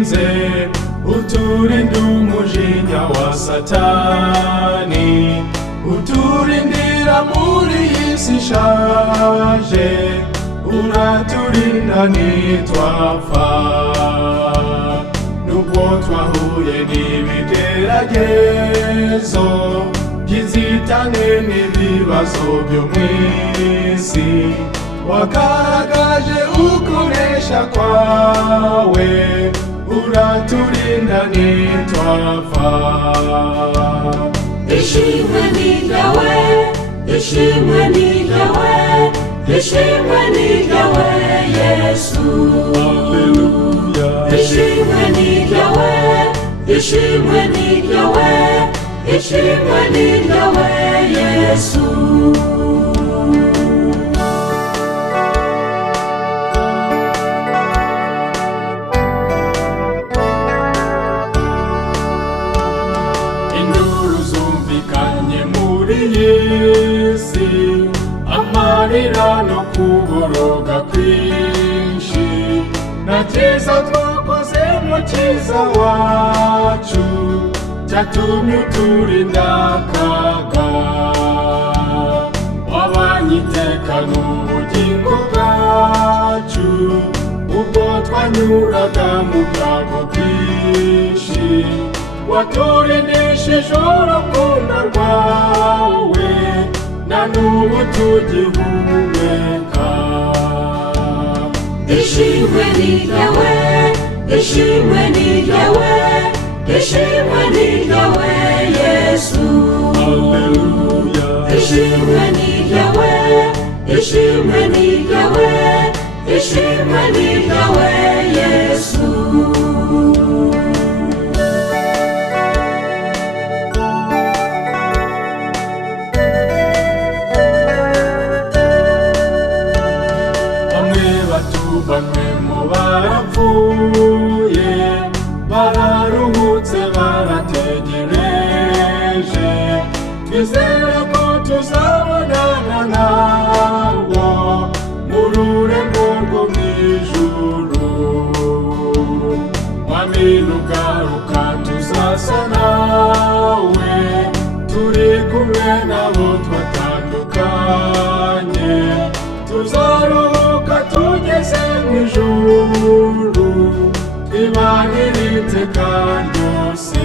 turinze uturinde umujinya wa Satani, uturindira muri iyi si ishaje, uraturinda ntitwapfa. Nubwo twahuye n'ibigeragezo by'inzitane n'ibibazo byo mw'isi, wagaragaje ukunesha kwawe, uraturinda ntitwapfa. Ishimwe ni ryawe, ishimwe ni ryawe, ishimwe ni ryawe Yesu. Haleluya. Ishimwe ni ryawe, ishimwe ni ryawe, ishimwe ni ryawe Yesu. Amarira no kuboroga kwinshi, nta cyiza twakoze mukiza wacu cyatumye uturinda akaga. Wabanye iteka n'ubugingo bwacu ubwo twanyuraga mu byago byinshi, waturindishije urukundo rwawe, na n'ubu tugihumeka. Ishimwe ni ryawe, ishimwe ni ryawe, ishimwe ni ryawe Yesu. Haleluya. Ishimwe ni ryawe, ishimwe ni ryawe, ishimwe ni ryawe Yesu. Bamwe mu barapfuye bararuhutse barategereje, twizera ko tuzabonana nabo mu rurembo rwo mw'ijuru. Mwami nugaruka tuzasa nawe, turi kumwe nabo twatandukanye, tuzaruhuka tugeze mw'ijuru, twibanire iteka ryose.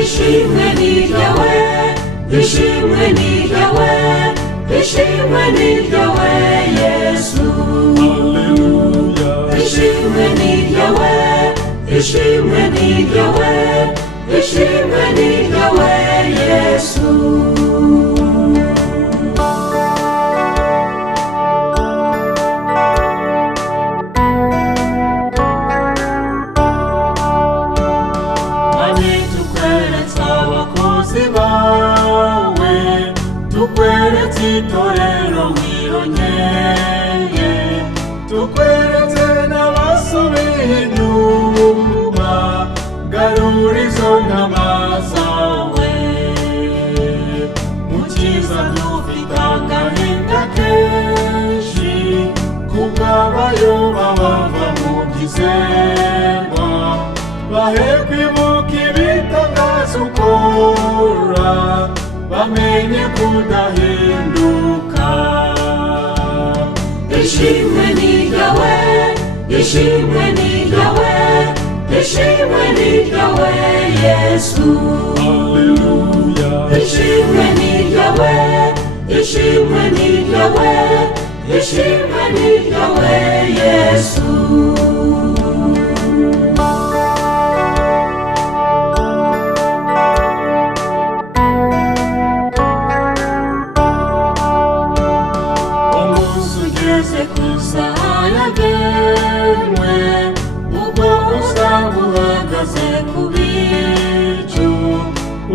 Ishimwe ni ryawe, ishimwe ni ryawe, ishimwe ni ryawe Yesu. Haleluya. Ishimwe ni ryawe, ishimwe ni ryawe, ishimwe ni ryawe Yesu. Tukweretse itorero mwironyeye, tukweretse n'abasubiye inyuma, garura izo ntama zawe. Mukiza dufite agahinda kenshi, kubw'abayoba bava mu byizerwa, bahe kwibuka ibitangaza ukora, bamenye kudahinduka. Ishimwe ni ryawe, ishimwe ni ryawe, ishimwe ni ryawe Yesu. Haleluya. Ishimwe ni ryawe, ishimwe ni ryawe, ishimwe ni ryawe Yesu.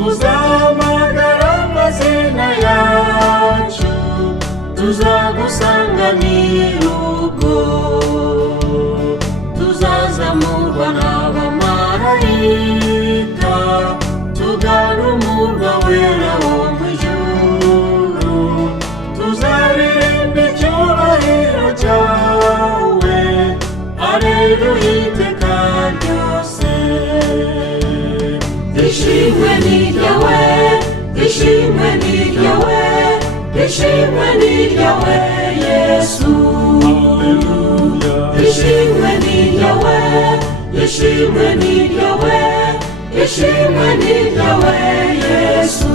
Uzahamagara amazina yacu, tuzagusanganira ubwo. ishimwe ni ryawe Yesu. Haleluya. Ishimwe ni ryawe, ishimwe ni ryawe, ishimwe ni ryawe Yesu.